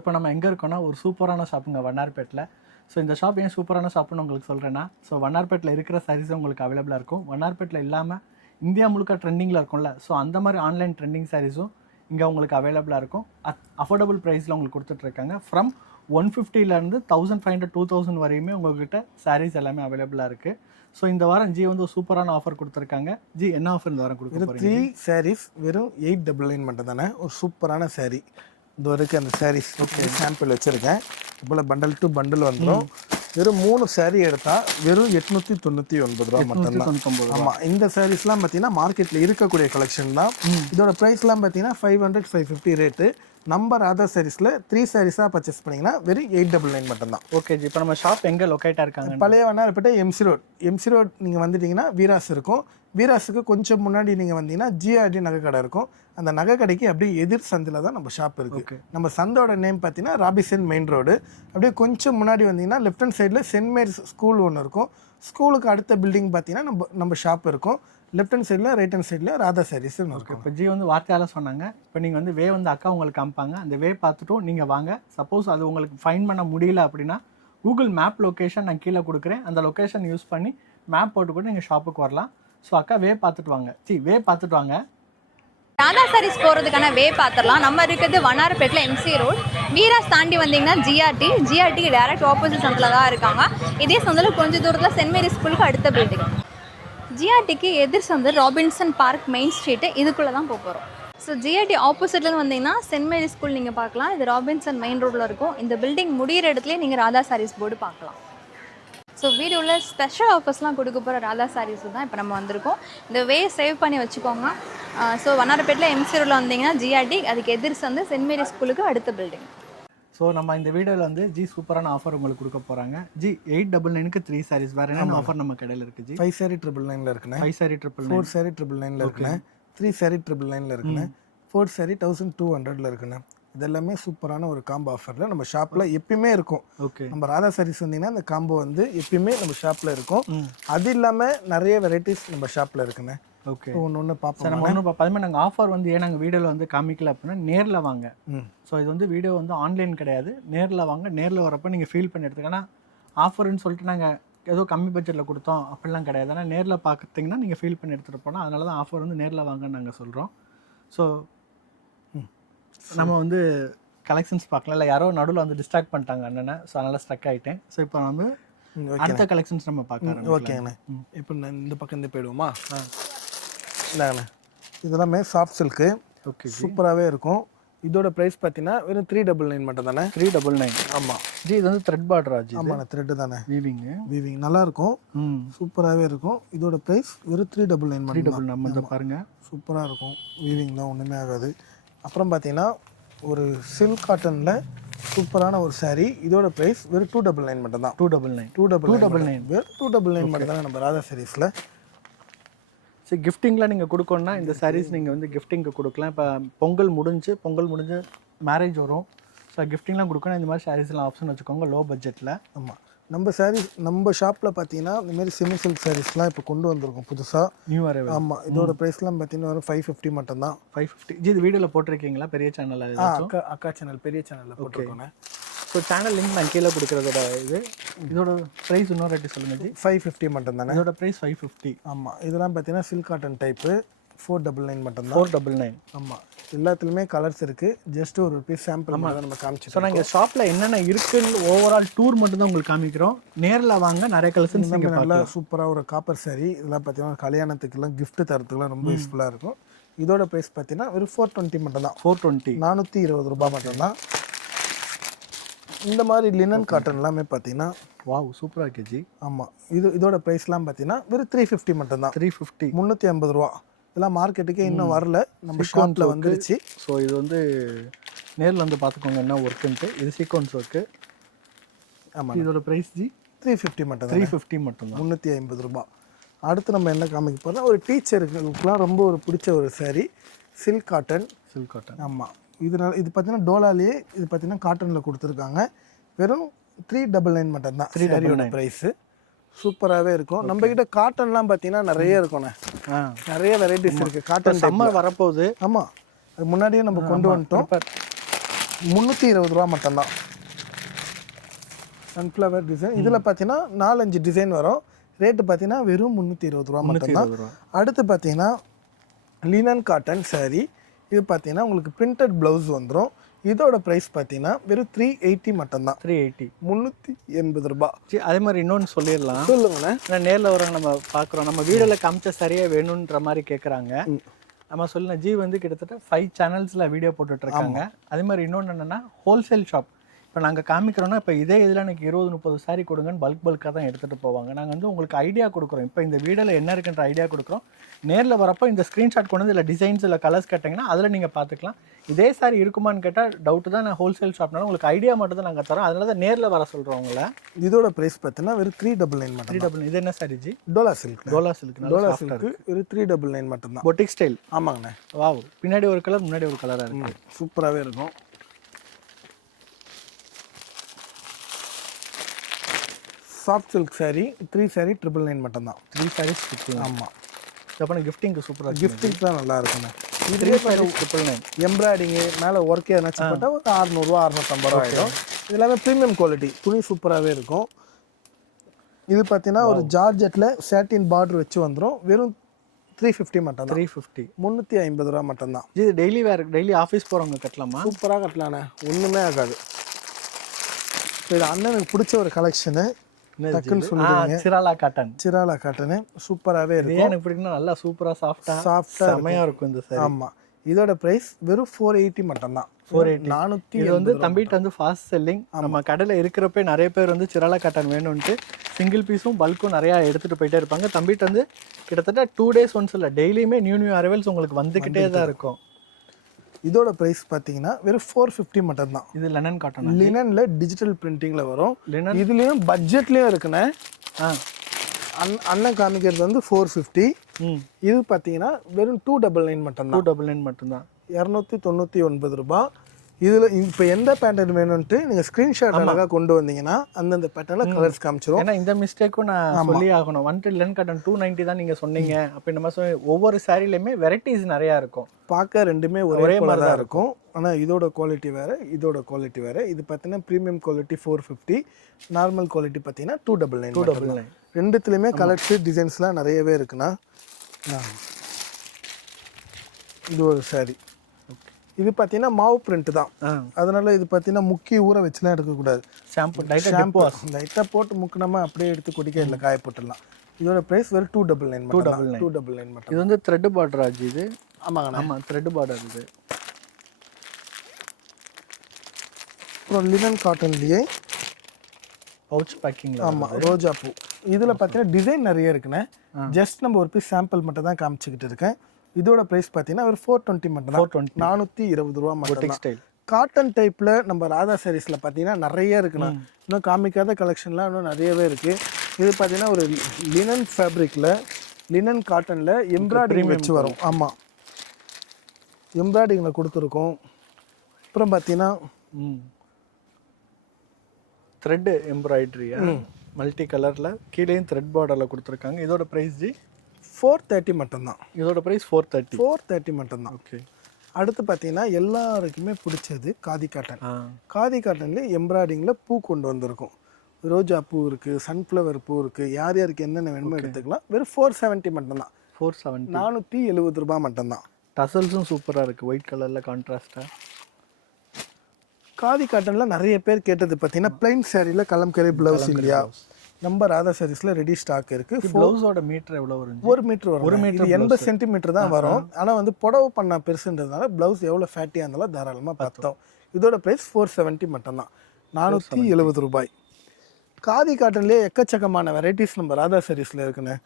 இப்போ நம்ம எங்கே இருக்கோம்னா ஒரு சூப்பரான ஷாப்புங்க வண்ணார்பேட்டில். ஸோ இந்த ஷாப் ஏன் சூப்பரான ஷாப்புன்னு உங்களுக்கு சொல்கிறேன்னா, ஸோ வண்ணார்பேட்டில் இருக்கிற சாரீஸும் உங்களுக்கு அவைலபிளாக இருக்கும். வண்ணார்பேட்டில் இல்லாமல் இந்தியா முழுக்க ட்ரெண்டிங்கில் இருக்கும்ல, ஸோ அந்த மாதிரி ஆன்லைன் ட்ரெண்டிங் சாரீஸும் இங்கே உங்களுக்கு அவைலபிளாக இருக்கும். அஃபோர்டபுள் ப்ரைஸில் உங்களுக்கு கொடுத்துட்ருக்காங்க. ஃப்ரம் 150லேருந்து 1500 2000 வரையுமே உங்கள்கிட்ட சாரீஸ் எல்லாமே அவைலபிளாக இருக்குது. ஸோ இந்த வாரம் ஜி வந்து ஒரு சூப்பரான ஆஃபர் கொடுத்துருக்காங்க. ஜி என்ன ஆஃபர் இந்த வாரம் கொடுக்க போறீங்க? 3 சாரீஸ் வெறும் 899 மட்டும் தானே. ஒரு சூப்பரான சாரீ இது வரைக்கும் அந்த சாரீஸ் சாம்பிள் வச்சுருக்கேன். இப்போ பண்டல் டு பண்டல் வந்துடும். வெறும் 3 சாரீ எடுத்தால் வெறும் 899 ரூபா மட்டும்தான். ஆமாம், இந்த சாரீஸ்லாம் பார்த்தீங்கன்னா மார்க்கெட்டில் இருக்கக்கூடிய கலெக்ஷன் தான். இதோட ப்ரைஸ்லாம் பார்த்தீங்கன்னா 500 550 ரேட்டு. நம்பர் அதர் சாரீஸில் 3 சாரீஸாக பர்ச்சேஸ் பண்ணிங்கன்னா வெறும் 899 மட்டும்தான். ஓகே ஜி, இப்போ நம்ம ஷாப் எங்கே லொக்கேட்டாக இருக்காங்க? பழைய வண்ணாரப்பேட்டை எம்சி ரோட் நீங்கள் வந்துட்டிங்கன்னா வீராஸ் இருக்கும். வீராஸுக்கு கொஞ்சம் முன்னாடி நீங்கள் வந்தீங்கன்னா ஜிஆர்டி நகை கடை இருக்கும். அந்த நகை கடைக்கு அப்படியே எதிர் சந்தில் தான் நம்ம ஷாப் இருக்குது. நம்ம சந்தோட நேம் பார்த்தீங்கன்னா ராபிசன் மெயின் ரோடு. அப்படியே கொஞ்சம் முன்னாடி வந்தீங்கன்னா லெஃப்ட் ஹேண்ட் சைடில் சென்ட் மேரிஸ் ஸ்கூல் ஒன்று இருக்கும். ஸ்கூலுக்கு அடுத்த பில்டிங் பார்த்தீங்கன்னா நம்ம ஷாப் இருக்கும். லெஃப்ட் ஹேண்ட் சைடில் ரைட் ஹேண்ட் சைடில் ராதா சாரீஸ் இருக்கும். இப்போ ஜி வந்து வார்த்தையால் சொன்னாங்க. இப்போ நீங்கள் வந்து வே வந்து அக்கா உங்களுக்கு காமிப்பாங்க. அந்த வே பார்த்துட்டும் நீங்கள் வாங்க. சப்போஸ் அது உங்களுக்கு ஃபைன் பண்ண முடியல அப்படின்னா கூகுள் மேப் லொக்கேஷன் நான் கீழே கொடுக்குறேன். அந்த லொக்கேஷன் யூஸ் பண்ணி மேப் போட்டு கூட நீங்கள் ஷாப்புக்கு வரலாம். ஸோ அக்கா வே பார்த்துட்டு வாங்க. வே பார்த்துட்டு வாங்க. ராதா சாரீஸ் போகிறதுக்கான வே பார்த்துடலாம். நம்ம இருக்கிறது வண்ணாரப்பேட்டில் எம்சி ரோட். வீராஸ் தாண்டி வந்தீங்கன்னா ஜிஆர்டி டேரக்ட் ஆப்போசிட் சந்தில் தான் இருக்காங்க. இதே சந்தில் கொஞ்சம் தூரத்தில் சென்ட் மேரி ஸ்கூலுக்கு அடுத்த பில்டிங். ஜிஆர்டிக்கு எதிர் சந்து ராபின்சன் பார்க் மெயின் ஸ்ட்ரீட்டு, இதுக்குள்ளே தான் போகிறோம். ஸோ ஜிஆர்டி ஆப்போசிட்லேருந்து வந்தீங்கன்னா சென்ட் மேரி ஸ்கூல் நீங்கள் பார்க்கலாம். இது ராபின்சன் மெயின் ரோட்டில் இருக்கும். இந்த பில்டிங் முடிகிற இடத்துலேயே நீங்கள் ராதா சாரீஸ் போர்டு பார்க்கலாம். ஸோ வீடியோவில் ஸ்பெஷல் ஆஃபர்ஸ்லாம் கொடுக்க போகிற ராதா சாரீஸ் தான் இப்போ நம்ம வந்திருக்கோம். இந்த வே சேவ் பண்ணி வச்சுக்கோங்க. ஸோ வண்ணாரப்பேட்டில் எம்சி ரோட்டில் வந்தீங்கன்னா ஜிஆர்டி, அதுக்கு எதிர் சந்து சென்ட் மேரி ஸ்கூலுக்கு அடுத்த பில்டிங். ஸோ நம்ம இந்த வீடியோவில் வந்து ஜி சூப்பரான ஆஃபர் உங்களுக்கு கொடுக்க போகிறாங்க. ஜி 899க்கு 3 சாரீஸ். வேறு என்ன ஆஃபர் நம்ம கடையில் இருக்குது ஜி? 5 சாரீ 999 இருக்குண்ணே. 5 சாரீ 999, 4 சாரீ 999 இருக்குண்ணே. 3 சாரீ 999 இருக்குண்ணே. 4 சாரீ 1200 இருக்குண்ணே. இதெல்லாமே சூப்பரான ஒரு காம்போ ஆஃபரில் நம்ம ஷாப்பில் எப்பயுமே இருக்கும். ஓகே, நம்ம ராதா சாரீஸ் வந்தீங்கன்னா இந்த காம்போ வந்து எப்பயுமே நம்ம ஷாப்பில் இருக்கும். அது இல்லாமல் நிறைய வெரைட்டிஸ் நம்ம ஷாப்பில் இருக்குண்ணே. ஓகே, ஒன்று பார்ப்போம். நம்ம ஒன்று பார்ப்போமே. நாங்கள் ஆஃபர் வந்து ஏன் நாங்கள் வீடியோவில் வந்து காமிக்கல அப்படின்னா நேரில் வாங்க. ஸோ இது வந்து வீடியோ வந்து ஆன்லைன் கிடையாது, நேரில் வாங்க. நேரில் வரப்போ நீங்கள் ஃபீல் பண்ணி எடுத்துக்க. ஏன்னா ஆஃபர்னு சொல்லிட்டு நாங்கள் ஏதோ கம்மி பட்ஜெட்டில் கொடுத்தோம் அப்படிலாம் கிடையாது. ஆனால் நேரில் பார்க்குறீங்கன்னா நீங்கள் ஃபீல் பண்ணி எடுத்துகிட்டு போனால் அதனால தான் ஆஃபர் வந்து நேரில் வாங்கன்னு நாங்கள் சொல்கிறோம். ஸோ நம்ம வந்து கலெக்ஷன்ஸ் பார்க்கலாம். இல்லை யாரோ நடுவில் வந்து டிஸ்ட்ராக்ட் பண்ணிட்டாங்க அண்ணனை, ஸோ அதனால் ஸ்ட்ரக் ஆகிட்டேன். ஸோ இப்போ நம்ம அடுத்த கலெக்ஷன்ஸ் நம்ம பார்க்கலாம். ஓகேங்கண்ணே, இப்போ இந்த பக்கம் இருந்து போயிடுவோமா? இந்தாங்கண்ணே, இதெல்லாமே சாஃப்ட் சில்க்கு. ஓகே, சூப்பராகவே இருக்கும். இதோட ப்ரைஸ் பார்த்தீங்கன்னா வெறும் 399 மட்டும் தானே. 399. ஆமாம் ஜி, இது வந்து த்ரெட் பார்டரா ஜி? ஆமாண்ணே, த்ரெட்டு தானே. வீவிங் நல்லாயிருக்கும், சூப்பராகவே இருக்கும். இதோட ப்ரைஸ் வெறும் 399 மட்டும். 399 நம்ம இதை பாருங்கள், சூப்பராக இருக்கும். வீவிங்லாம் ஒன்றுமே ஆகாது. அப்புறம் பார்த்தீங்கன்னா ஒரு சில்க் காட்டனில் சூப்பரான ஒரு சாரீ. இதோட ப்ரைஸ் வெறும் 299 மட்டும் தான். 299 வெறும் 299 மட்டும் தானே நம்ம ராதா சாரீஸில். சரி, கிஃப்டிங்லாம் நீங்கள் கொடுக்கணுன்னா இந்த சாரீஸ் நீங்கள் வந்து கிஃப்டிங்க்கு கொடுக்கலாம். இப்போ பொங்கல் முடிஞ்சு மேரேஜ் வரும். ஸோ கிஃப்டிங்லாம் கொடுக்கணும். இந்த மாதிரி சாரீஸ்லாம் ஆப்ஷன் வச்சுக்கோங்க லோ பட்ஜெட்டில். ஆமாம், நம்ம சாரீஸ் நம்ம ஷாப்பில் பார்த்தீங்கன்னா இந்தமாரி செமி சில்க் சாரீஸ்லாம் இப்போ கொண்டு வந்திருக்கோம் புதுசாக, நியூ அரைவல். ஆமாம், இதோட ப்ரைஸ்லாம் பார்த்தீங்கன்னா வரும் 550 மட்டும்தான். 550. ஜி, இது வீடியோவில் போட்டிருக்கீங்களா பெரிய சேனலில்? அக்கா சேனல், பெரிய சேனலில் போட்டிருக்கோங்க. ஸோ சேனல் லிங்க் நான் கீழே கொடுக்குறதோட இதோட ப்ரைஸ் இன்னொரு ரேட்டு சொல்லுங்கள் ஜி. 550 மட்டும் தானே. இதோட ப்ரைஸ் 550. ஆமாம், இதெல்லாம் பார்த்தீங்கன்னா சில்க் காட்டன் டைப்பு 499 மட்டும்தான். 499. ஆமாம், எல்லாத்துலேயுமே கலர்ஸ் இருக்குது. ஜஸ்ட் ஒரு பீஸ் சாம்பிள் தான் நம்ம காமிச்சிட்டோம். ஸோ நாங்கள் ஷாப்பில் என்னென்ன இருக்குன்னு ஓவரால் டூர் மட்டும் தான் உங்களுக்கு காமிக்கிறோம். நேரில் வாங்க, நிறைய கலெக்ஷன்ஸ் நீங்கள் நல்லா சூப்பராக ஒரு காப்பர் சாரீ. இதெல்லாம் பார்த்தீங்கன்னா கல்யாணத்துக்குலாம் கிஃப்ட் தரத்துக்குலாம் ரொம்ப யூஸ்ஃபுல்லாக இருக்கும். இதோட ப்ரைஸ் பார்த்தீங்கன்னா ஒரு 420 மட்டும் தான். 420, 420 ரூபாய் மட்டும்தான். இந்த மாதிரி லினன் காட்டன் எல்லாமே பார்த்தீங்கன்னா வாவ் சூப்பராக இருக்கு ஜி. ஆமாம், இதோட ப்ரைஸ்லாம் பார்த்தீங்கன்னா வெறும் 350 மட்டும்தான். 350, 350 ரூபா. இதெல்லாம் மார்க்கெட்டுக்கே இன்னும் வரல, நம்ம ஷாப்பில் வந்துருச்சு. ஸோ இது வந்து நேரில் வந்து பார்த்துக்கோங்க என்ன ஒர்க்குன்ட்டு. இது சீக்வன்ஸ் ஒர்க்கு. ஆமாம், இதோட ப்ரைஸ் ஜி 350 மட்டும். 350 மட்டும்தான், 350 ரூபா. அடுத்து நம்ம என்ன காமிக்க போகிறோம்னா ஒரு டீச்சருக்குலாம் ரொம்ப ஒரு பிடிச்ச ஒரு சாரீ, சில்க் காட்டன். ஆமாம், இது பார்த்தீங்கன்னா டோலாலேயே இது பார்த்தீங்கன்னா காட்டனில் கொடுத்துருக்காங்க. வெறும் 399 மட்டும்தான் சாரியோட ப்ரைஸு. சூப்பராகவே இருக்கும். நம்மக்கிட்ட காட்டன்லாம் பார்த்தீங்கன்னா நிறைய இருக்கும்ண்ணே, நிறைய வெரைட்டிஸ் இருக்குது. காட்டன் சம்மர் வரப்போகுது. ஆமாம், அது முன்னாடியே நம்ம கொண்டு வந்துட்டோம். 320 மட்டும்தான். சன்ஃப்ளவர் டிசைன் இதில் பார்த்தீங்கன்னா 4-5 டிசைன் வரும். ரேட்டு பார்த்தீங்கன்னா வெறும் 320 மட்டும்தான். அடுத்து பார்த்தீங்கன்னா லினன் காட்டன் saree. இது பார்த்தீங்கன்னா உங்களுக்கு பிரிண்டட் ப்ளவுஸ் வந்துடும். இதோட ப்ரைஸ் பார்த்தீங்கன்னா வெறும் 380 மட்டும்தான். 380 380 சரி. அதே மாதிரி இன்னொன்று சொல்லிடலாம். சொல்லுங்கண்ணே. நேரில் வரவங்க நம்ம பார்க்குறோம், நம்ம வீடியோவில் காமிச்ச சரியாக வேணுன்ற மாதிரி கேட்குறாங்க. நம்ம சொல்லலாம் ஜி வந்து கிட்டத்தட்ட 5 சேனல்ஸில் வீடியோ போட்டுட்ருக்காங்க. அதே மாதிரி இன்னொன்று என்னென்னா ஹோல்சேல் ஷாப். இப்போ நாங்கள் காமிக்கிறோன்னா இப்போ இதே இதில் எனக்கு 20-30 சாரி கொடுங்கன்னு பல்காக தான் எடுத்துகிட்டு போவாங்க. நாங்கள் வந்து உங்களுக்கு ஐடியா கொடுக்குறோம். இப்போ இந்த வீடியோவில் என்ன இருக்குன்ற ஐடியா கொடுக்குறோம். நேரில் வரப்போ இந்த ஸ்க்ரீன்ஷாட் கொண்டு வந்து இல்லை டிசைன்ஸ் இல்லை கலர்ஸ் கேட்டிங்கன்னா அதில் நீங்கள் பார்த்துக்கலாம். இதே சாரி இருக்குமான்னு கேட்டால் டவுட்டு தான். நான் ஹோல்சேல் ஷாப்னால உங்களுக்கு ஐடியா மட்டும் தான் நாங்கள் தரோம். அதனால தான் நேரில் வர சொல்கிறோம் உங்களை. இதோட ப்ரைஸ் பார்த்தீங்கன்னா வெறும் 399 மட்டும். 399. இது என்ன sorry G? Dola silk. Dola silk வெறும் 399 மட்டும்தான். Boutique style. ஆமாங்கண்ணே. வாவ், பின்னாடி ஒரு கலர் முன்னாடி ஒரு கலராக இருக்குது. சூப்பராகவே இருக்கும். சாஃப்ட் சில்க் saree 3 saree 999 மட்டும்தான். 3 sarees 50. ஆமாம். அப்புறம் கிஃப்டிங்க்கு சூப்பராக கிஃப்டிங் தான் நல்லா இருக்குண்ணே. 3 sarees 999. எம்ப்ராய்டிங்கு மேலே ஒர்க்கே எதனாச்சும் போட்டால் ஒரு 600 650 ஆகிடும். இது எல்லாமே ப்ரீமியம் குவாலிட்டி. துணி சூப்பராகவே இருக்கும். இது பார்த்தீங்கன்னா ஒரு ஜார்ஜெட்டில் சாட்டின் பார்டர் வச்சு வந்துடும். வெறும் 350 மட்டும். 350. 350 மட்டும்தான். இது டெய்லி வேர், டெய்லி ஆஃபீஸ் போகிறவங்க கட்டலாமா? சூப்பராக கட்டலாண்ணே, ஒன்றுமே ஆகாது. இப்போ இது அண்ணனுக்கு பிடிச்ச ஒரு கலெக்ஷனு. டக்குன்னு சொல்லுங்க. சிராலா காட்டன். சிராலா காட்டனு சூப்பராகவே இருக்கும். எனக்கு பிடிக்குன்னா நல்லா சூப்பராக சாஃப்டாக செமையாக இருக்கும் இந்த சாரி. ஆமாம். இதோட ப்ரைஸ் வெறும் 480 மட்டும்தான். 480. இது வந்து தம்பிட்டு வந்து ஃபாஸ்ட் செல்லிங். நம்ம கடையில் இருக்கிறப்ப நிறைய பேர் வந்து சிராலா காட்டன் வேணும்ன்ட்டு சிங்கிள் பீஸும் பல்க்கும் நிறையா எடுத்துகிட்டு போயிட்டே இருப்பாங்க. தம்பிட்டு வந்து கிட்டத்தட்ட 2 days ஒன்ஸ் இல்லை, டெய்லியுமே நியூ அரைவல்ஸ் உங்களுக்கு வந்துக்கிட்டே தான் இருக்கும். இதோட ப்ரைஸ் பார்த்தீங்கன்னா வெறும் 450 மட்டும்தான். இது லெனன் காட்டன். லினனில் டிஜிட்டல் பிரிண்டிங்கில் வரும். இதுலேயும் பட்ஜெட்லேயும் இருக்குண்ணே. அண்ணன் காமிக்கிறது வந்து 450. இது பார்த்தீங்கன்னா வெறும் 299 மட்டும்தான். 299 மட்டும்தான். 299 இதில் இப்போ எந்த பேட்டர்ன் வேணும்ட்டு நீங்கள் ஸ்க்ரீன்ஷாட் அழகாக கொண்டு வந்தீங்கன்னா அந்தந்த பேட்டர்னில் கலர்ஸ் காமிச்சிரும். ஏன்னா இந்த மிஸ்டேக்கும் நான் சொல்லி ஆகணும். லென் காட்டன் 290 தான் நீங்கள் சொன்னீங்க அப்படின்ற மாதிரி சொல்லி ஒவ்வொரு சாரிலையுமே வெரைட்டிஸ் நிறையா இருக்கும். பார்க்க ரெண்டுமே ஒரே மாதிரி தான் இருக்கும். ஆனால் இதோட குவாலிட்டி வேறு, இதோட குவாலிட்டி வேறு. இது பார்த்தீங்கன்னா ப்ரீமியம் குவாலிட்டி 450, நார்மல் குவாலிட்டி பார்த்தீங்கன்னா 299. ரெண்டுத்துலேயுமே கலர்ஸு டிசைன்ஸ்லாம் நிறையவே இருக்குண்ணா. இது ஒரு சாரி. இது பார்த்தீங்கன்னா மாவு பிரிண்ட் தான். அதனால இது பார்த்தீங்கன்னா முக்கி ஊற வச்சுலாம் எடுக்கக்கூடாது. ஷாம்பு லைட்டாக போட்டு முக்கினமா அப்படியே எடுத்து கொடிக்க இல்லை காய போட்டுடலாம். இதோட ப்ரைஸ் வெறும் 299 மட்டும். இது வந்து த்ரெட் பார்டர் ஆச்சு இது. ஆமாங்கண்ணா. ஆமாம், த்ரெட் பார்டர் இது. அப்புறம் லினன் காட்டன்லேயே பவுச் பேக்கிங். ஆமாம், ரோஜா பூ. இதில் பார்த்தீங்கன்னா டிசைன் நிறைய இருக்குண்ணே. ஜஸ்ட் நம்ம ஒரு பீஸ் சாம்பிள் மட்டும் தான் காமிச்சிக்கிட்டு இருக்கேன். இதோட ப்ரைஸ் பார்த்தீங்கன்னா ஒரு 420 மட்டும் தான். 420 மட்டும். காட்டன் டைப்பில் நம்ம ராதா சாரீஸில் பார்த்தீங்கன்னா நிறைய இருக்குண்ணா. இன்னும் காமிக்காத கலெக்ஷன்லாம் இன்னும் நிறையவே இருக்குது. இது பார்த்தீங்கன்னா ஒரு லினன் ஃபேப்ரிக்கில், லினன் காட்டனில் எம்ப்ராய்டிங் வச்சு வரும். ஆமாம், எம்ப்ராய்டிங்கில் கொடுத்துருக்கோம். அப்புறம் பார்த்தீங்கன்னா த்ரெட் எம்ப்ராய்டரியா மல்டி கலரில் கீழேயும் த்ரெட் பார்டரில் கொடுத்துருக்காங்க. இதோட ப்ரைஸ் ஜி 430 மட்டும்தான். இதோட ப்ரைஸ் 430 மட்டும்தான். ஓகே. அடுத்து பார்த்தீங்கன்னா எல்லாருக்குமே பிடிச்சது காதி காட்டன். காதி காட்டன்லேயே எம்ப்ராய்டிங்கில் பூ கொண்டு வந்திருக்கும். ரோஜா பூ இருக்குது, சன்ஃப்ளவர் பூ இருக்குது. யார் யாருக்கு என்னென்ன வேணுமோ எடுத்துக்கலாம். வெறும் 470 மட்டும்தான். 470. 470 மட்டும்தான். டசல்ஸும் சூப்பராக இருக்குது, ஒயிட் கலரில் கான்ட்ராஸ்டாக. காதி காட்டனில் நிறைய பேர் கேட்டது பார்த்தீங்கன்னா பிளைன் சாரியில் கலம்கரி ப்ளவுஸ் இல்லையா? நம்ம ராதா சாரீஸில் ரெடி ஸ்டாக் இருக்குது. ப்ளவுஸோட மீட்டர் எவ்வளோ வரும்? 1 மீட்டர் வரும். 1 மீட்டர் 80 சென்டிமீட்டர் தான் வரும். ஆனால் வந்து புடவை பண்ண பெருசுன்றதுனால ப்ளவுஸ் எவ்வளோ ஃபேட்டியாக இருந்தாலும் தாராளமாக பத்தோம். இதோட ப்ரைஸ் 470 மட்டும்தான். 470. காதி காட்டன்லேயே எக்கச்சக்கமான வெரைட்டிஸ் நம்ம ராதா சாரீஸில் இருக்குண்ணே.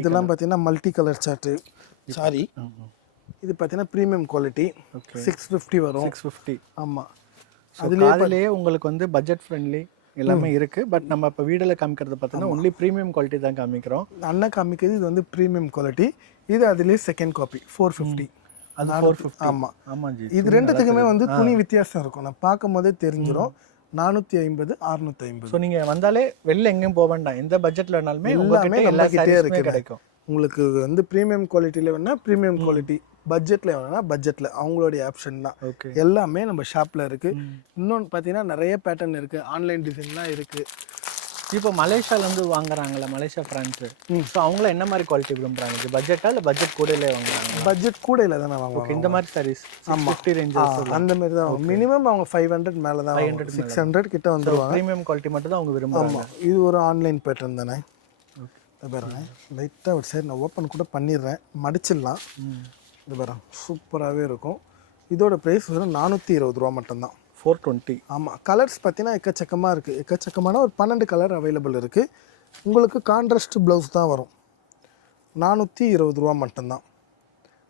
இதெல்லாம் பார்த்தீங்கன்னா மல்டி கலர் சார்ட்டு சாரி. இது பார்த்தீங்கன்னா ப்ரீமியம் குவாலிட்டி 650 வரும். 650. ஆமாம். அதுலேயே உங்களுக்கு வந்து பட்ஜெட் ஃப்ரெண்ட்லி எல்லாமே இருக்குது. பட் நம்ம இப்போ வீடியோவில் காமிக்கிறது பார்த்தீங்கன்னா ஒன்லி ப்ரீமியம் குவாலிட்டி தான் காமிக்கிறோம். அண்ணன் காமிக்கிறது இது வந்து ப்ரீமியம் குவாலிட்டி. இது அதுலேயே செகண்ட் காப்பி 450. அது 450. ஆமாம் ஆமாம் ஜி. இது ரெண்டுத்துக்குமே வந்து துணி வித்தியாசம் இருக்கும். நான் பார்க்கும் போதே தெரிஞ்சிடும். 450, 650. ஸோ நீங்கள் வந்தாலே வெளில எங்கேயும் போக வேண்டாம். எந்த பட்ஜெட்டில் வேணாலுமே எல்லாமே எல்லா சாரீஸுமே கிடைக்கும். உங்களுக்கு வந்து ப்ரீமியம் குவாலிட்டியில் வேணால் ப்ரீமியம் குவாலிட்டி பட்ஜெட்டில் வேணும்னா பட்ஜெட்டில் அவங்களுடைய ஆப்ஷன் தான். ஓகே. எல்லாமே நம்ம ஷாப்பில் இருக்குது. இன்னொன்று பார்த்தீங்கன்னா நிறைய பேட்டர்ன் இருக்குது, ஆன்லைன் டிசைன்லாம் இருக்குது. இப்போ மலேசியாலேருந்து வாங்குறாங்கல்ல, மலேசியா ஃப்ரான்ஸு, ஸோ அவங்கள என்ன மாதிரி குவாலிட்டி விரும்புகிறாங்க? பட்ஜெட்டா இல்லை பட்ஜெட் கூடையிலே வாங்குறாங்க? பட்ஜெட் கூடையில் தானே வாங்குவாங்க. இந்த மாதிரி சாரீஸ் 50 ரேஞ்சஸ் அந்த மாதிரி தான் மினிமம் அவங்க 500 மேலே தான், 600 கிட்ட வந்துடுவாங்க. ப்ரீமியம் குவாலிட்டி மட்டும் தான் அவங்க விரும்புகிறாங்க. ஆமாம், இது ஒரு ஆன்லைன் பேட்டர்ன் தானே. பாருங்க, லைட்டாக ஒரு சைடு நான் ஓப்பன் கூட பண்ணிடுறேன், மடிச்சிடலாம். இது பாருங்க, சூப்பராகவே இருக்கும். இதோட ப்ரைஸ் வெறும் 420 ரூபா மட்டும்தான். 420. ஆமாம், கலர்ஸ் பார்த்தீங்கன்னா எக்கச்சக்கமாக இருக்குது. எக்கச்சக்கமான ஒரு 12 கலர் அவைலபிள் இருக்குது. உங்களுக்கு கான்ட்ராஸ்ட் ப்ளவுஸ் தான் வரும். 420 ரூபா மட்டும்தான்.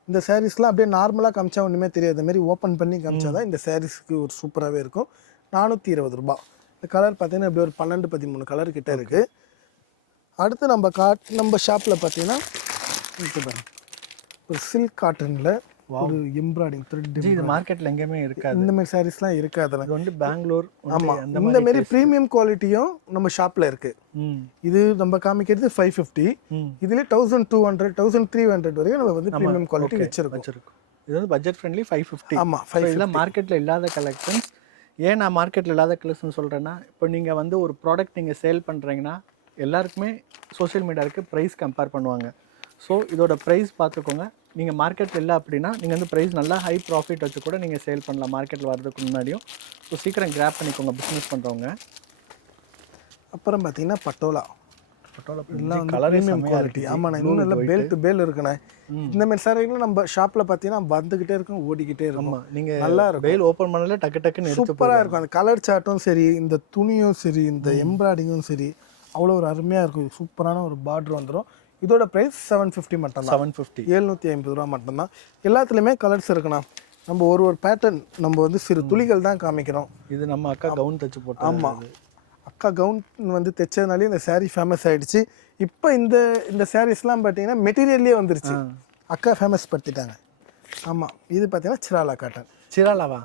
இந்த சாரீஸ்லாம் அப்படியே நார்மலாக காமிச்சா ஒன்றுமே தெரியாத மாதிரி ஓப்பன் பண்ணி காமிச்சா தான் இந்த சாரீஸ்க்கு ஒரு சூப்பராகவே இருக்கும். 420 ரூபா. இந்த கலர் பார்த்தீங்கன்னா இப்படி ஒரு 12-13 கலர் கிட்டே இருக்குது. அடுத்து நம்ம ஷாப்பில் பார்த்தீங்கன்னா ஒரு சில்க் காட்டனில் ஒரு எம்ப்ராய்டிங் த்ரெட், இது மார்க்கெட்டில் எங்கேயுமே இருக்காது. இந்த மாதிரி சாரீஸ்லாம் இருக்காது. இது வந்து பெங்களூர். ஆமாம், இந்த மாதிரி ப்ரீமியம் குவாலிட்டியும் நம்ம ஷாப்பில் இருக்குது. இது நம்ம காமிக்கிறது 550. இதுலேயே 1200 1300 வரைக்கும் நம்ம வந்து ப்ரீமியம் குவாலிட்டி வச்சிருக்கோம். இது வந்து பட்ஜெட் ஃப்ரெண்ட்லி 550. ஆமாம், இதெல்லாம் மார்க்கெட்டில் இல்லாத கலெக்ஷன்ஸ். ஏன் நான் மார்க்கெட்டில் இல்லாத கலெக்ஷன் சொல்கிறேன்னா, இப்போ நீங்கள் வந்து ஒரு ப்ராடக்ட் நீங்கள் சேல் பண்ணுறீங்கன்னா எல்லாருக்குமே சோஷியல் மீடியாவுக்கு ப்ரைஸ் கம்பேர் பண்ணுவாங்க. ஸோ இதோட ப்ரைஸ் பார்த்துக்கோங்க. நீங்கள் மார்க்கெட்டில் இல்லை அப்படின்னா நீங்கள் வந்து ப்ரைஸ் நல்லா ஹை ப்ராஃபிட் வச்சு கூட நீங்கள் சேல் பண்ணலாம் மார்க்கெட்டில் வர்றதுக்கு முன்னாடியும். ஸோ சீக்கிரம் கிராப் பண்ணிக்கோங்க பிஸ்னஸ் பண்ணுறவங்க. அப்புறம் பார்த்தீங்கன்னா பட்டோலா எல்லாம் ப்ரீமியம் குவாலிட்டி. ஆமாண்ணா, இன்னும் நல்லா பேல் டு பேல் இருக்குண்ணே. இந்த மாதிரி சாரீகளும் நம்ம ஷாப்பில் பார்த்தீங்கன்னா வந்துக்கிட்டே இருக்கும், ஓடிக்கிட்டே இருக்கும். நீங்கள் நல்லா இருக்கும். பேல் ஓப்பன் பண்ணல டக்கு டக்குன்னு சூப்பராக இருக்கும். அந்த கலர் சார்ட்டும் சரி, இந்த துணியும் சரி, இந்த எம்ப்ராய்டிங்கும் சரி, அவ்வளோ ஒரு அருமையாக இருக்கும். சூப்பரான ஒரு பார்டர் வந்துடும். இதோட ப்ரைஸ் 750 மட்டும் தான். 750 ரூபா மட்டும்தான். எல்லாத்துலேயுமே கலர்ஸ் இருக்குண்ணா. நம்ம ஒரு பேட்டர்ன் நம்ம வந்து சிறு துளிகள் தான் காமிக்கிறோம். இது நம்ம அக்கா கவுன் தைச்சு போட்டோம். ஆமாம், அக்கா கவுன் வந்து தைச்சதுனாலே இந்த சாரீ ஃபேமஸ் ஆகிடுச்சு. இப்போ இந்த சாரீஸ்லாம் பார்த்தீங்கன்னா மெட்டீரியல்லே வந்துருச்சு. அக்கா ஃபேமஸ் படுத்திட்டாங்க. ஆமாம், இது பார்த்தீங்கன்னா சிராலா காட்டன். சிராலாவா?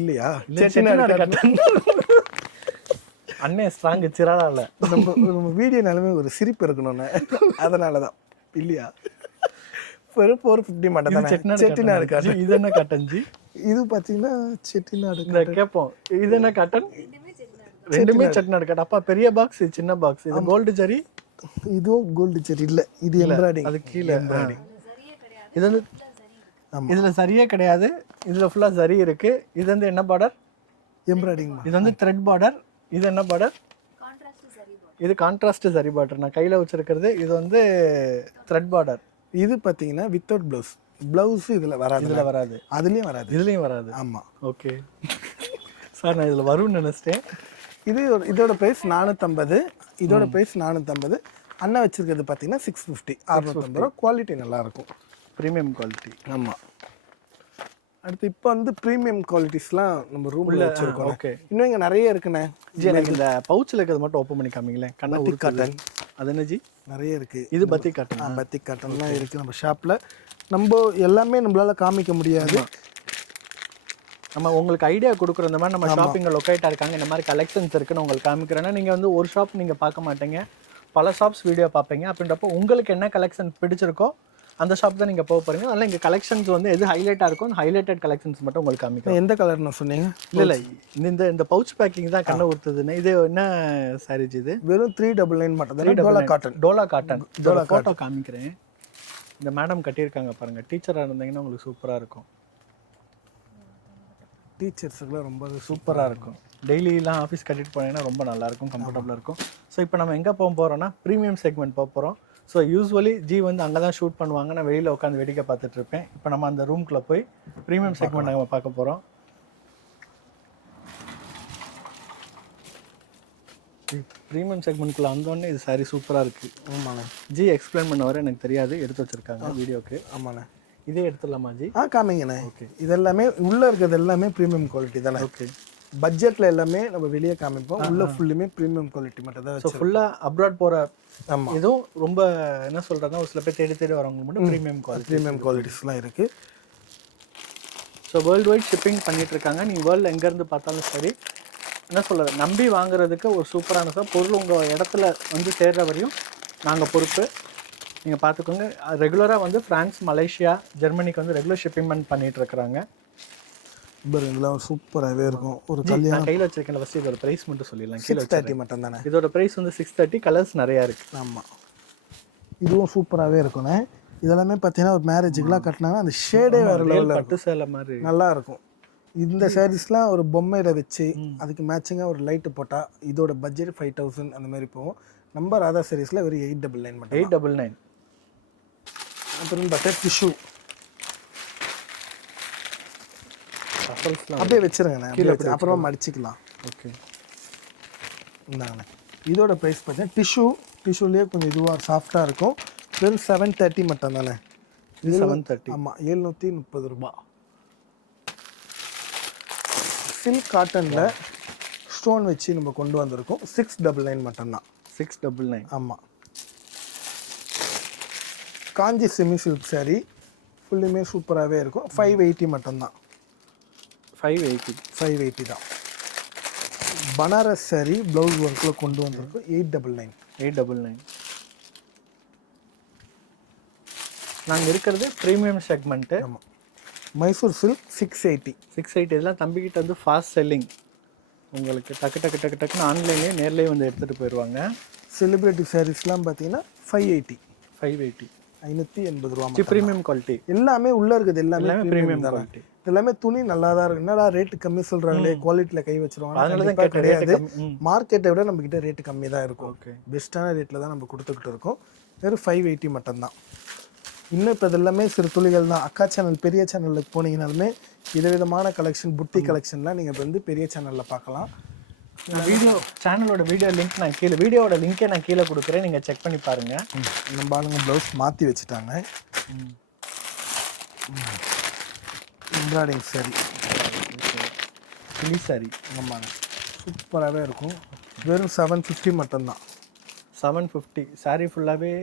இல்லையா, செட்டிநாடு காட்டன். அண்ணே ஸ்ட்ராங் சிராலா இல்லை. நம்ம வீடியோ நிலமே ஒரு சிரிப்பு இருக்கணும்னு, அதனால தான். இல்லையா, வெறும் 450 மட்டும் தான். செட்டிநாடு காட்டன். இது என்ன காட்டன் ஜி? இது பார்த்தீங்கன்னா செட்டிநாடு கேட்போம். இது என்ன காட்டன்? ரெண்டுமே செட்டிநாடு காட்டன். அப்பா பெரிய பாக்ஸ், சின்ன பாக்ஸ். இது கோல்டு ஜரி. இதுவும் கோல்டு ஜரி இல்லை, இது எம்ப்ராய்டிங். அது கீழே இது வந்து இதுல சரியே கிடையாது. இதுல ஃபுல்லா சரி இருக்கு. இது வந்து என்ன பார்டர்? எம்ப்ராய்டிங். இது வந்து த்ரெட் பார்டர். இது என்ன பார்டர்? இது கான்ட்ராஸ்ட் சரி பார்டர். நான் கையில வச்சிருக்கிறது இது வந்து த்ரெட் பார்டர். இது பார்த்தீங்கன்னா வித்தவுட் ப்ளவுஸ். ப்ளவுஸ் இதில் வராது. இதில் வராது, அதுலேயும் வராது, இதுலேயும் வராது. ஆமாம், ஓகே சார், நான் இதில் வரும்னு நினச்சிட்டேன். இதோட ப்ரைஸ் 450. இதோட ப்ரைஸ் 450. அண்ணன் வச்சிருக்கிறது பார்த்தீங்கன்னா 650, 650 ரூபா. குவாலிட்டி நல்லாயிருக்கும், ப்ரீமியம் குவாலிட்டி. ஆமாம். அடுத்து இப்போ வந்து ப்ரீமியம் குவாலிட்டிஸ்லாம் நம்ம ரூமில் வச்சுருக்கோம். ஓகே, இன்னும் இங்கே நிறைய இருக்குண்ணே. ஜி எனக்கு இந்த பவுச்சில் இருக்கிறது மட்டும் ஓப்பன் பண்ணி காமிங்களேன். பத்திக் காட்டன். அது என்ன ஜி? நிறைய இருக்குது. இது பத்திக் காட்டன். பத்திக் காட்டன்லாம் இருக்குது நம்ம ஷாப்பில். நம்ம எல்லாமே நம்மளால் காமிக்க முடியாது. நம்ம உங்களுக்கு ஐடியா கொடுக்குறோம். இந்த மாதிரி நம்ம ஷாப்பிங்கில் லொக்கேட்டாக இருக்காங்க, இந்த மாதிரி கலெக்ஷன்ஸ் இருக்குன்னு உங்களுக்கு காமிக்கிறேன்னா நீங்கள் வந்து ஒரு ஷாப் நீங்கள் பார்க்க மாட்டீங்க, பல ஷாப்ஸ் வீடியோ பார்ப்பீங்க. அப்படின்றப்போ உங்களுக்கு என்ன கலெக்ஷன் பிடிச்சிருக்கோ அந்த ஷாப் தான் நீங்கள் போக போகிறீங்க. அதனால் இங்கே கலெக்ஷன்ஸ் வந்து எது ஹைலைட்டாக இருக்கும், அந்த ஹைலைட்டட் கலெக்ஷன்ஸ் மட்டும் உங்களுக்கு காமிக்கிறேன். எந்த கலர்னு சொன்னீங்க? இல்லை இந்த பவுச் பேக்கிங் தான் கண்ணை ஊற்றுதுன்னு. இது என்ன சாரீஸ்? இது வெறும் 399 மட்டும் தான். Dola cotton. Dola cotton. Dola photo காமிக்கிறேன். இந்த மேடம் கட்டியிருக்காங்க பாருங்கள். டீச்சராக இருந்தீங்கன்னா உங்களுக்கு சூப்பராக இருக்கும். டீச்சர்ஸுக்குலாம் ரொம்ப சூப்பராக இருக்கும். டெய்லிலாம் ஆஃபீஸ் கட்டிட்டு போனீங்கன்னா ரொம்ப நல்லாயிருக்கும், கம்ஃபர்டபுளாக இருக்கும். ஸோ இப்போ நம்ம எங்கே போக போகிறோன்னா ப்ரீமியம் செக்மெண்ட் போக போகிறோம். ஸோ யூஸ்வலி ஜி வந்து அங்கே தான் ஷூட் பண்ணுவாங்க, நான் வெளியில் உட்காந்து வேடிக்கை பார்த்துட்ருப்பேன். இப்போ நம்ம அந்த ரூம்குள்ளே போய் ப்ரீமியம் செக்மெண்ட் நம்ம பார்க்க போகிறோம். ப்ரீமியம் செக்மெண்ட்குள்ளே வந்தோடனே இது சாரி சூப்பராக இருக்குது. ஆமாண்ணே, ஜி எக்ஸ்பிளைன் பண்ண வர எனக்கு தெரியாது, எடுத்து வச்சுருக்காங்க வீடியோக்கு. ஆமாண்ணே, இதே எடுத்துடலாமா ஜி? காமிங்கண்ணே. ஓகே, இதெல்லாமே உள்ளே இருக்கிறது எல்லாமே ப்ரீமியம் குவாலிட்டி தானே. ஓகே, பட்ஜெட்டில் எல்லாமே நம்ம வெளியே காமிப்போம். உள்ள ஃபுல்லுமே ப்ரீமியம் குவாலிட்டி மட்டும் தான். ஸோ ஃபுல்லாக அப்ராட் போகிற ஆமாம், இதுவும் ரொம்ப என்ன சொல்கிறதுனா ஒரு சில பேர் தேடி வரவங்க மட்டும் ப்ரீமியம் குவாலிட்டிஸ்லாம் இருக்குது. ஸோ வேர்ல்டு வைட் ஷிப்பிங் பண்ணிகிட்ருக்காங்க. நீங்கள் வேர்ல்டு எங்கேருந்து பார்த்தாலும் சரி, என்ன சொல்கிறது, நம்பி வாங்குறதுக்கு ஒரு சூப்பரான பொருள் உங்கள் இடத்துல வந்து சேர்ற வரையும் நாங்கள் பொறுப்பு. நீங்கள் பார்த்துக்கோங்க. ரெகுலராக வந்து ஃப்ரான்ஸ், மலேசியா, ஜெர்மனிக்கு வந்து ரெகுலர் ஷிப்பிங்மெண்ட் பண்ணிட்டு இருக்கிறாங்க. பாருங்க இதெல்லாம் சூப்பராகவே இருக்கும். ஒரு நான் கையில் வச்சிருக்கேன் ஃபஸ்ட்டு இதோட ப்ரைஸ் மட்டும் சொல்லிடலாம். கீழே 630 மட்டும் தானே. இதோட ப்ரைஸ் வந்து 630. கலர்ஸ் நிறையா இருக்குது. ஆமாம், இதுவும் சூப்பராகவே இருக்குண்ணே. இதெல்லாமே பார்த்தீங்கன்னா ஒரு மேரேஜுக்கெலாம் கட்டினாங்கன்னா அந்த ஷேடே வேறு லெவலில் பட்டு சேலை மாதிரி நல்லா இருக்கும். இந்த சாரீஸ்லாம் ஒரு பொம்மையில வச்சு அதுக்கு மேட்சிங்காக ஒரு லைட்டு போட்டால் இதோட பட்ஜெட் 5000 அந்த மாதிரி போகும். நம்ம ராதா சாரீஸில் வெறும் 899 மட்டும். 899. அப்புறம் பார்த்தா டிஷ்யூ ரஃபல்ஸ்லாம் அப்படியே வச்சுருங்கண்ணே, அப்புறமா மடிச்சிக்கலாம். ஓகே, இந்தாங்கண்ணே. இதோட ப்ரைஸ் பார்த்தீங்கன்னா டிஷ்யூலேயே கொஞ்சம் இதுவாக சாஃப்டாக இருக்கும். வெறும் 730 மட்டும் தானே. இது 730. ஆமாம், 730 ரூபா. சில்க் காட்டனில் ஸ்டோன் வச்சு நம்ம கொண்டு வந்திருக்கோம். 699 மட்டும்தான். 699. ஆமாம். காஞ்சி செமி சில்க் சாரீ ஃபுல்லுமே சூப்பராகவே இருக்கும். 580 மட்டும்தான். 580 தான். பனாரஸ் சாரீ ப்ளவுஸ் ஒர்க்கில் கொண்டு வந்திருக்கோம். 899. நாங்கள் இருக்கிறது ப்ரீமியம் செக்மெண்ட்டு. ஆமாம். மைசூர் சில்க் 680. இதெல்லாம் தம்பிக்கிட்ட வந்து ஃபாஸ்ட் செல்லிங். உங்களுக்கு டக்குன்னு ஆன்லைன்லேயே நேர்லேயே வந்து எடுத்துகிட்டு போயிடுவாங்க. செலிப்ரிட்டி சாரீஸ்லாம் பார்த்தீங்கன்னா 580. 580 ரூபா. ப்ரீமியம் குவாலிட்டி எல்லாமே உள்ளே இருக்குது. எல்லாமே ப்ரீமியம் குவாலிட்டி. எல்லாமே துணி நல்லா தான் இருக்கு. என்னடா ரேட்டு கம்மி சொல்கிறாங்களே, குவாலிட்டியில் கை வச்சிருவாங்க. அதனால தான் கிடையாது, மார்க்கெட்டை விட நம்மக்கிட்ட ரேட்டு கம்மி தான் இருக்கும். ஓகே, பெஸ்ட்டான ரேட்டில் தான் நம்ம கொடுத்துக்கிட்டு இருக்கோம். வெறும் 580 மட்டும்தான். இன்னும் இப்போ இது எல்லாமே சிறு துளிகள் தான். அக்கா சேனல் பெரிய சேனலுக்கு போனீங்கனாலுமே விதவிதமான கலெக்ஷன், புட்டி கலெக்ஷன்லாம் நீங்கள் வந்து பெரிய சேனலில் பார்க்கலாம். சேனலோட வீடியோ லிங்க் நான் கீழே, வீடியோவோட லிங்க்கே நான் கீழே கொடுக்குறேன், நீங்கள் செக் பண்ணி பாருங்கள். நம்ம ஆளுங்க ப்ளவுஸ் மாற்றி வச்சுட்டாங்க. எம்ப்ராய்டிங் சாரி, துணி சாரி. ஆமாங்க, சூப்பராகவே இருக்கும். வெறும் 750 மட்டும்தான். 750. சாரீ ஃபுல்லாகவே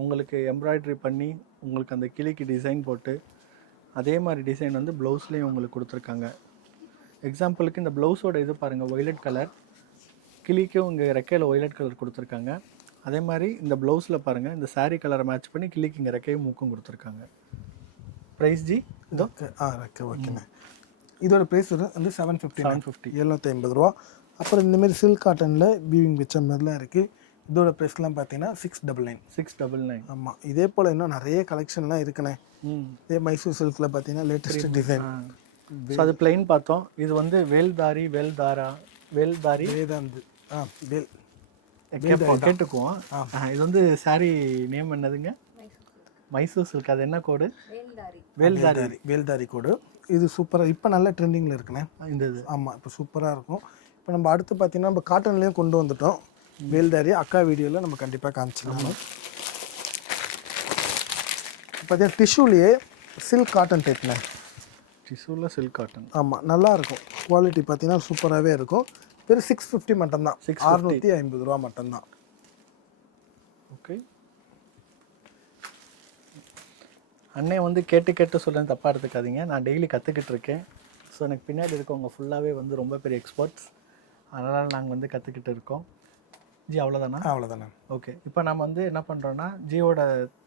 உங்களுக்கு எம்ப்ராய்டரி பண்ணி உங்களுக்கு அந்த கிளிக்கு டிசைன் போட்டு அதே மாதிரி டிசைன் வந்து ப்ளவுஸ்லேயும் உங்களுக்கு கொடுத்துருக்காங்க. எக்ஸாம்பிளுக்கு இந்த ப்ளவுஸோட இது பாருங்கள், ஒய்லட் கலர். கிளிக்கும் இங்கே ரெக்கையில் ஒய்லட் கலர் கொடுத்துருக்காங்க. அதே மாதிரி இந்த ப்ளவுஸில் பாருங்கள், இந்த சாரீ கலரை மேட்ச் பண்ணி கிளிக்கு இங்கே ரெக்கையும் மூக்கும் கொடுத்துருக்காங்க. ப்ரைஸ் ஜி இதோ ரெக்கை ஓகேண்ணே. இதோட ப்ரைஸ் வந்து 750. 750 ரூபா. அப்புறம் இந்தமாரி சில்க் காட்டனில் வீவிங் வச்ச மாதிரிலாம் இருக்குது. இதோட ப்ரைஸ்லாம் பார்த்தீங்கன்னா 699. ஆமாம், இதே போல் இன்னும் நிறைய கலெக்ஷன்லாம் இருக்குண்ணே. இதே மைசூர் சில்கில் பார்த்தீங்கன்னா லேட்டஸ்ட் டிசைன். அது பிளைன் பார்த்தோம். இது வந்து வேல்தாரி கேட்டுக்குவோம். இது வந்து சாரி நேம் என்னதுங்க? மைசூர் சில்க். அது என்ன கோடு? வேல்தாரி கோடு. இது சூப்பராக இப்போ நல்ல ட்ரெண்டிங்கில் இருக்குண்ணே இந்த இது. ஆமாம், இப்போ சூப்பராக இருக்கும். இப்போ நம்ம அடுத்து பார்த்தீங்கன்னா நம்ம காட்டன்லேயும் கொண்டு வந்துட்டோம். வேல்தாரி அக்கா வீடியோவில் நம்ம கண்டிப்பாக காமிச்சிக்கலாம். பார்த்தீங்கன்னா டிஷ்யூலேயே சில்க் காட்டன் டைப்ண்ணே. டிஷ்யூவில் சில்க் காட்டன். ஆமாம், நல்லாயிருக்கும். குவாலிட்டி பார்த்தீங்கன்னா சூப்பராகவே இருக்கும். வெறும் 650 மட்டும்தான். 650 ரூபா மட்டும்தான். ஓகே, அண்ணே வந்து கேட்டு சொல்ல தப்பாக எடுத்துக்காதீங்க. நான் டெய்லி கற்றுக்கிட்டு இருக்கேன். ஸோ எனக்கு பின்னாடி இருக்கவங்க ஃபுல்லாகவே வந்து ரொம்ப பெரிய எக்ஸ்பர்ட்ஸ். அதனால் நாங்கள் வந்து கற்றுக்கிட்டு இருக்கோம். ஜி அவ்வளோதானா? அவ்வளோதானே. ஓகே, இப்போ நம்ம வந்து என்ன பண்ணுறோன்னா, ஜியோட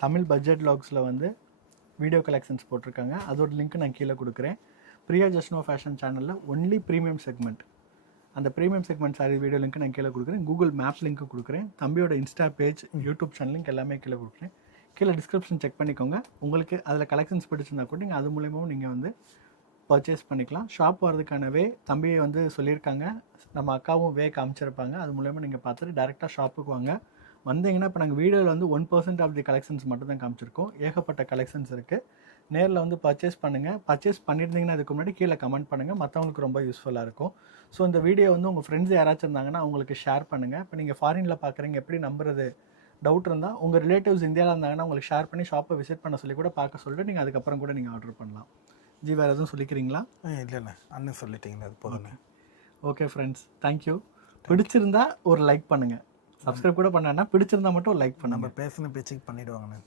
தமிழ் பட்ஜெட் லாக்ஸில் வந்து வீடியோ கலெக்ஷன்ஸ் போட்டிருக்காங்க. அதோட லிங்க் நான் கீழே கொடுக்குறேன். பிரியா ஜஸ்னோ ஃபேஷன் சேனலில் ஒன்லி ப்ரீமியம் செக்மெண்ட். அந்த premium segment sorry video link நான் கீழே கொடுக்குறேன். கூகுள் மேப் லிங்க்கு கொடுக்குறேன். தம்பியோட Insta page, YouTube channel link எல்லாமே கீழே கொடுக்குறேன். கீழே டிஸ்கிரிப்ஷன் செக் பண்ணிக்கோங்க. உங்களுக்கு அதில் கலெக்ஷன்ஸ் பிடிச்சிருந்தா கூட நீங்கள் அது மூலயமாவும் நீங்கள் வந்து பர்ச்சேஸ் பண்ணிக்கலாம். ஷாப் வரதுக்கான தம்பியை வந்து சொல்லியிருக்காங்க. நம்ம அக்காவும் காமிச்சிருப்பாங்க. அது மூலயமா நீங்கள் பார்த்துட்டு டேரெக்டாக ஷாப்புக்கு வாங்க. வந்தீங்கன்னா இப்போ நாங்கள் வீடியோவில் வந்து 1% ஆஃப் தி கலெக்ஷன்ஸ் மட்டும் தான் காமிச்சிருக்கோம். ஏகப்பட்ட கலெக்ஷன்ஸ் இருக்குது. நேரில் வந்து பர்ச்சேஸ் பண்ணுங்கள். பர்ச்சேஸ் பண்ணியிருந்தீங்கன்னா அதுக்கு முன்னாடி கீழே கமெண்ட் பண்ணுங்கள். மற்றவங்களுக்கு ரொம்ப யூஸ்ஃபுல்லாக இருக்கும். ஸோ இந்த வீடியோ வந்து உங்கள் ஃப்ரெண்ட்ஸ் யாராச்சும் இருந்தாங்கன்னா அவங்களுக்கு ஷேர் பண்ணுங்கள். இப்போ நீங்கள் ஃபாரினில் பார்க்குறீங்க, எப்படி நம்புறது டவுட் இருந்தால் உங்கள் ரிலேட்டிவ்ஸ் இந்தியாவில் இருந்தாங்கன்னா உங்களுக்கு ஷேர் பண்ணி ஷாப்பை விசிட் பண்ண சொல்லி கூட பார்க்க சொல்லிட்டு நீங்கள் அதுக்கப்புறம் கூட நீங்கள் ஆர்டர் பண்ணலாம். ஜி வேறு எதுவும் சொல்லிக்கிறீங்களா? இல்லைண்ணே, அண்ணன் சொல்லிட்டீங்களா, அது போதுண்ணே. Okay friends, thank you. பிடிச்சிருந்தா ஒரு லைக் பண்ணுங்கள். சப்ஸ்கிரைப் கூட பண்ணேன்னா பிடிச்சிருந்தா மட்டும் ஒரு லைக் பண்ண. நம்ம பேசின பேச்சுக்கு பண்ணிவிடுவாங்கண்ணே.